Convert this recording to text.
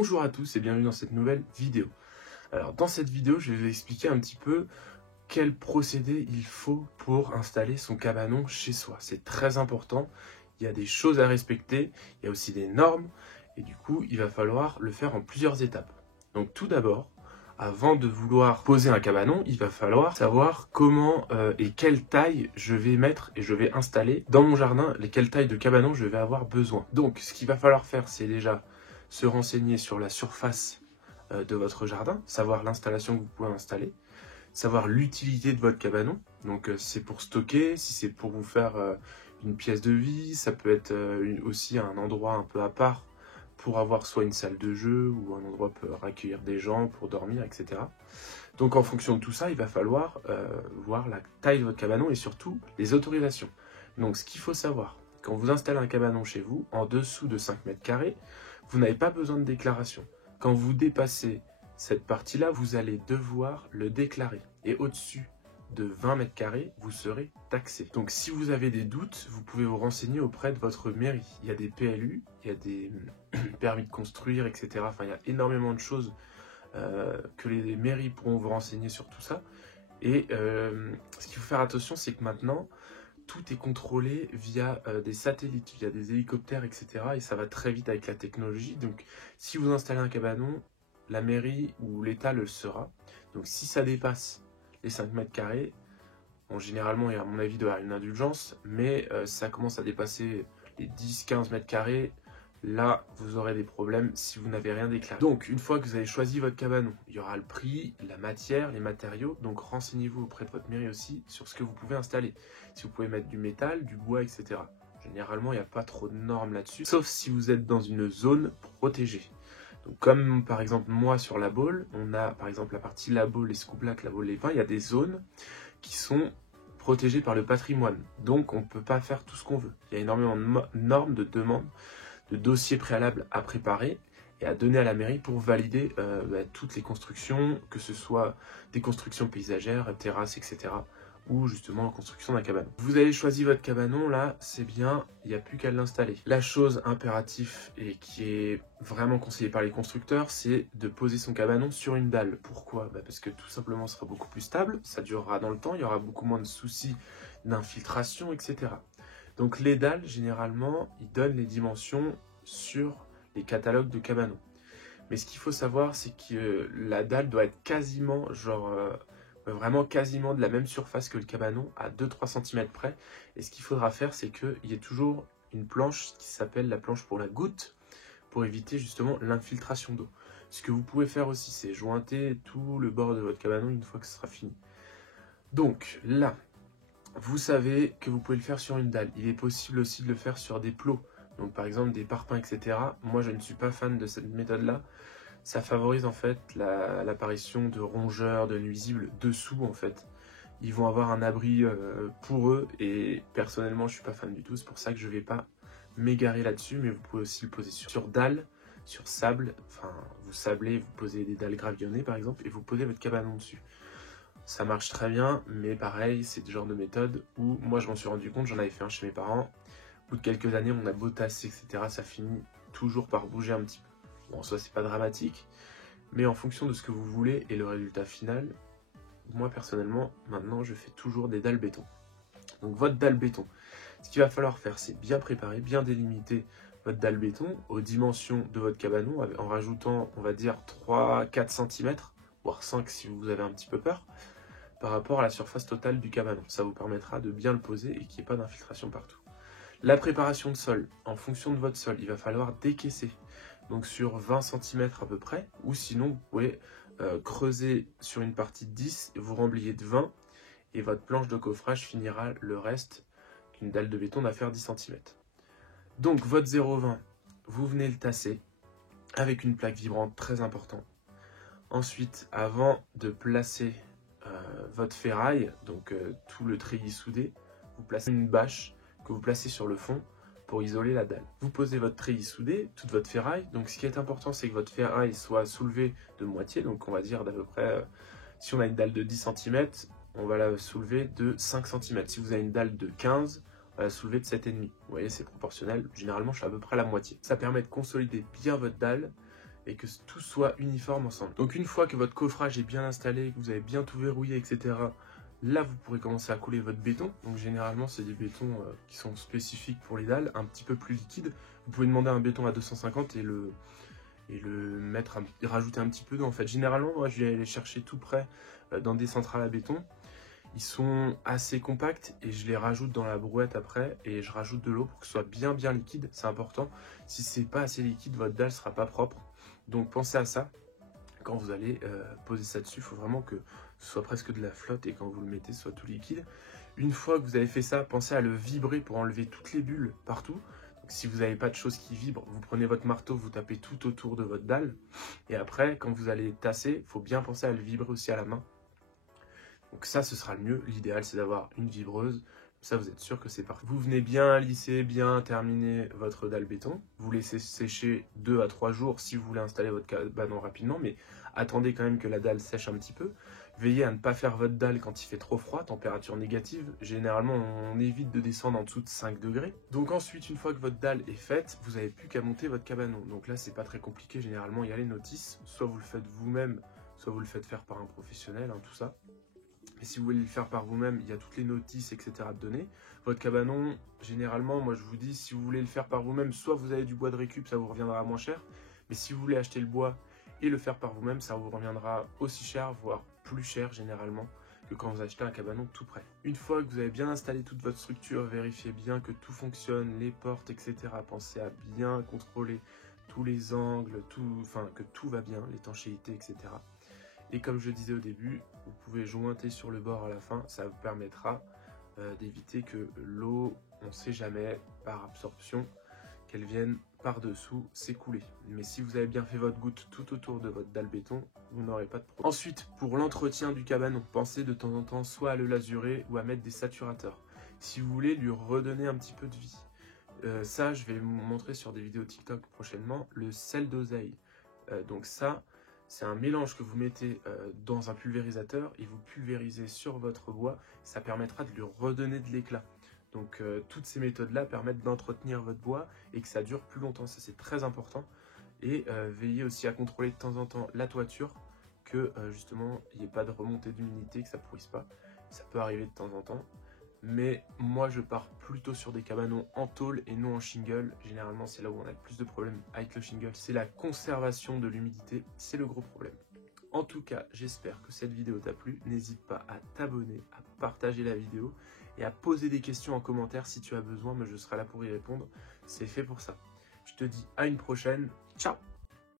Bonjour à tous et bienvenue dans cette nouvelle vidéo. Alors dans cette vidéo, je vais vous expliquer un petit peu quel procédé il faut pour installer son cabanon chez soi. C'est très important, il y a des choses à respecter, il y a aussi des normes et du coup il va falloir le faire en plusieurs étapes. Donc tout d'abord, avant de vouloir poser un cabanon, il va falloir savoir comment et quelle taille je vais mettre et je vais installer dans mon jardin, quelle taille de cabanon je vais avoir besoin. Donc ce qu'il va falloir faire, c'est déjà se renseigner sur la surface de votre jardin, savoir l'installation que vous pouvez installer, savoir l'utilité de votre cabanon. Donc si c'est pour stocker, si c'est pour vous faire une pièce de vie, ça peut être aussi un endroit un peu à part pour avoir soit une salle de jeu ou un endroit pour accueillir des gens, pour dormir, etc. Donc en fonction de tout ça, il va falloir voir la taille de votre cabanon et surtout les autorisations. Donc ce qu'il faut savoir, quand vous installez un cabanon chez vous, en dessous de 5 mètres carrés, vous n'avez pas besoin de déclaration. Quand vous dépassez cette partie-là, vous allez devoir le déclarer. Et au-dessus de 20 mètres carrés, vous serez taxé. Donc si vous avez des doutes, vous pouvez vous renseigner auprès de votre mairie. Il y a des PLU, il y a des permis de construire, etc. Enfin, il y a énormément de choses que les mairies pourront vous renseigner sur tout ça. Et ce qu'il faut faire attention, c'est que maintenant, tout est contrôlé via des satellites, via des hélicoptères, etc. Et ça va très vite avec la technologie. Donc, si vous installez un cabanon, la mairie ou l'État le saura. Donc, si ça dépasse les 5 mètres carrés, bon, généralement, il y a, à mon avis, doit y avoir une indulgence, mais ça commence à dépasser les 10-15 mètres carrés. Là, vous aurez des problèmes si vous n'avez rien déclaré. Donc, une fois que vous avez choisi votre cabanon, il y aura le prix, la matière, les matériaux. Donc, renseignez-vous auprès de votre mairie aussi sur ce que vous pouvez installer. Si vous pouvez mettre du métal, du bois, etc. Généralement, il n'y a pas trop de normes là-dessus, sauf si vous êtes dans une zone protégée. Donc, comme par exemple moi sur la Baule, on a par exemple la partie La Baule, les Scoublac, La Baule, les Pins, il y a des zones qui sont protégées par le patrimoine. Donc, on ne peut pas faire tout ce qu'on veut. Il y a énormément de normes, de demandes, de dossiers préalables à préparer et à donner à la mairie pour valider toutes les constructions, que ce soit des constructions paysagères, terrasses, etc. ou justement la construction d'un cabanon. Vous avez choisi votre cabanon, là, c'est bien, il n'y a plus qu'à l'installer. La chose impérative et qui est vraiment conseillée par les constructeurs, c'est de poser son cabanon sur une dalle. Pourquoi? Parce que tout simplement, ce sera beaucoup plus stable, ça durera dans le temps, il y aura beaucoup moins de soucis d'infiltration, etc. Donc les dalles, généralement, ils donnent les dimensions sur les catalogues de cabanons. Mais ce qu'il faut savoir, c'est que la dalle doit être quasiment, vraiment quasiment de la même surface que le cabanon, à 2-3 cm près. Et ce qu'il faudra faire, c'est qu'il y ait toujours une planche qui s'appelle la planche pour la goutte, pour éviter justement l'infiltration d'eau. Ce que vous pouvez faire aussi, c'est jointer tout le bord de votre cabanon une fois que ce sera fini. Donc là, vous savez que vous pouvez le faire sur une dalle. Il est possible aussi de le faire sur des plots. Donc par exemple des parpaings, etc. Moi je ne suis pas fan de cette méthode-là. Ça favorise en fait l'apparition de rongeurs, de nuisibles dessous en fait. Ils vont avoir un abri pour eux et personnellement je suis pas fan du tout. C'est pour ça que je ne vais pas m'égarer là-dessus. Mais vous pouvez aussi le poser sur dalle, sur sable. Enfin vous sablez, vous posez des dalles gravillonnées par exemple et vous posez votre cabanon dessus. Ça marche très bien, mais pareil, c'est le genre de méthode où moi je m'en suis rendu compte, j'en avais fait un chez mes parents. Au bout de quelques années, on a beau tasser, etc. Ça finit toujours par bouger un petit peu. Bon, ça c'est pas dramatique, mais en fonction de ce que vous voulez et le résultat final, moi personnellement, maintenant je fais toujours des dalles béton. Donc votre dalle béton, ce qu'il va falloir faire, c'est bien préparer, bien délimiter votre dalle béton aux dimensions de votre cabanon, en rajoutant, on va dire, 3-4 cm, voire 5 si vous avez un petit peu peur, par rapport à la surface totale du cabanon. Ça vous permettra de bien le poser et qu'il n'y ait pas d'infiltration partout. La préparation de sol, en fonction de votre sol, il va falloir décaisser. Donc sur 20 cm à peu près, ou sinon vous pouvez creuser sur une partie de 10, vous rembliez de 20, et votre planche de coffrage finira le reste qu'une dalle de béton va faire 10 cm. Donc votre 0,20, vous venez le tasser avec une plaque vibrante très importante. Ensuite, avant de placer votre ferraille, donc tout le treillis soudé, vous placez une bâche que vous placez sur le fond pour isoler la dalle. Vous posez votre treillis soudé, toute votre ferraille. Donc ce qui est important, c'est que votre ferraille soit soulevée de moitié. Donc on va dire d'à peu près, si on a une dalle de 10 cm, on va la soulever de 5 cm. Si vous avez une dalle de 15, on va la soulever de 7,5. Vous voyez, c'est proportionnel. Généralement, je fais à peu près la moitié. Ça permet de consolider bien votre dalle et que tout soit uniforme ensemble. Donc une fois que votre coffrage est bien installé, que vous avez bien tout verrouillé, etc., là vous pourrez commencer à couler votre béton. Donc généralement c'est des bétons qui sont spécifiques pour les dalles, un petit peu plus liquides. Vous pouvez demander un béton à 250 et le mettre, rajouter un petit peu d'eau. En fait, généralement, moi, je vais aller chercher tout près dans des centrales à béton. Ils sont assez compacts et je les rajoute dans la brouette après et je rajoute de l'eau pour que ce soit bien liquide. C'est important. Si c'est pas assez liquide, votre dalle sera pas propre. Donc pensez à ça. Quand vous allez poser ça dessus, il faut vraiment que ce soit presque de la flotte et quand vous le mettez, ce soit tout liquide. Une fois que vous avez fait ça, pensez à le vibrer pour enlever toutes les bulles partout. Si vous n'avez pas de choses qui vibrent, vous prenez votre marteau, vous tapez tout autour de votre dalle. Et après, quand vous allez tasser, il faut bien penser à le vibrer aussi à la main. Donc ça, ce sera le mieux. L'idéal, c'est d'avoir une vibreuse. Ça, vous êtes sûr que c'est parfait. Vous venez bien lisser, bien terminer votre dalle béton. Vous laissez sécher 2 à 3 jours si vous voulez installer votre cabanon rapidement. Mais attendez quand même que la dalle sèche un petit peu. Veillez à ne pas faire votre dalle quand il fait trop froid, température négative. Généralement, on évite de descendre en dessous de 5 degrés. Donc ensuite, une fois que votre dalle est faite, vous n'avez plus qu'à monter votre cabanon. Donc là, c'est pas très compliqué. Généralement, il y a les notices. Soit vous le faites vous-même, soit vous le faites faire par un professionnel, tout ça. Et si vous voulez le faire par vous-même, il y a toutes les notices, etc. à donner. Votre cabanon, généralement, moi je vous dis, si vous voulez le faire par vous-même, soit vous avez du bois de récup, ça vous reviendra moins cher. Mais si vous voulez acheter le bois et le faire par vous-même, ça vous reviendra aussi cher, voire plus cher généralement, que quand vous achetez un cabanon tout prêt. Une fois que vous avez bien installé toute votre structure, vérifiez bien que tout fonctionne, les portes, etc. Pensez à bien contrôler tous les angles, que tout va bien, l'étanchéité, etc. Et comme je disais au début, vous pouvez jointer sur le bord à la fin, ça vous permettra d'éviter que l'eau, on ne sait jamais, par absorption, qu'elle vienne par-dessous s'écouler. Mais si vous avez bien fait votre goutte tout autour de votre dalle béton, vous n'aurez pas de problème. Ensuite, pour l'entretien du cabanon, pensez de temps en temps soit à le lazurer ou à mettre des saturateurs. Si vous voulez lui redonner un petit peu de vie. Ça, je vais vous montrer sur des vidéos TikTok prochainement, le sel d'oseille. Donc ça, c'est un mélange que vous mettez dans un pulvérisateur et vous pulvérisez sur votre bois. Ça permettra de lui redonner de l'éclat. Donc toutes ces méthodes-là permettent d'entretenir votre bois et que ça dure plus longtemps. Ça, c'est très important. Et veillez aussi à contrôler de temps en temps la toiture, que justement, il n'y ait pas de remontée d'humidité, que ça ne pourrisse pas. Ça peut arriver de temps en temps. Mais moi, je pars plutôt sur des cabanons en tôle et non en shingle. Généralement, c'est là où on a le plus de problèmes avec le shingle. C'est la conservation de l'humidité, c'est le gros problème. En tout cas, j'espère que cette vidéo t'a plu. N'hésite pas à t'abonner, à partager la vidéo et à poser des questions en commentaire si tu as besoin. Mais je serai là pour y répondre. C'est fait pour ça. Je te dis à une prochaine. Ciao!